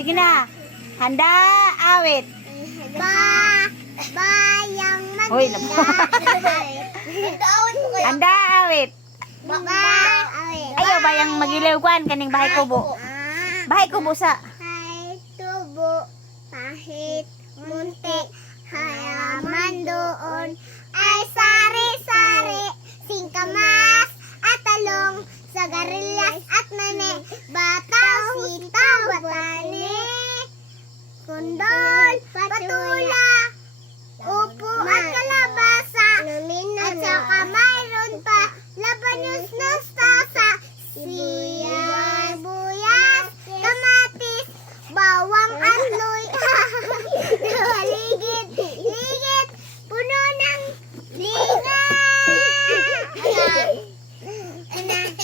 Sige na. Handa, awit. Bayang Hoy, Handa. Handa, awit. Ayaw ba yung magilaw kwan kaning bahay kubo? Bahay kubo sa. Hay tubo, pahit, munti, halaman doon, ay sari-sari, singkamas, at talong, sigarilyas at mani, bataw, sitaw, batani, kundol, patula, upo at kalabasa, at saka mayroon pa, labanos, mustasa, sibuyas, kamatis, bawang at luy. Ligid, ligid, puno ng linga. Anak.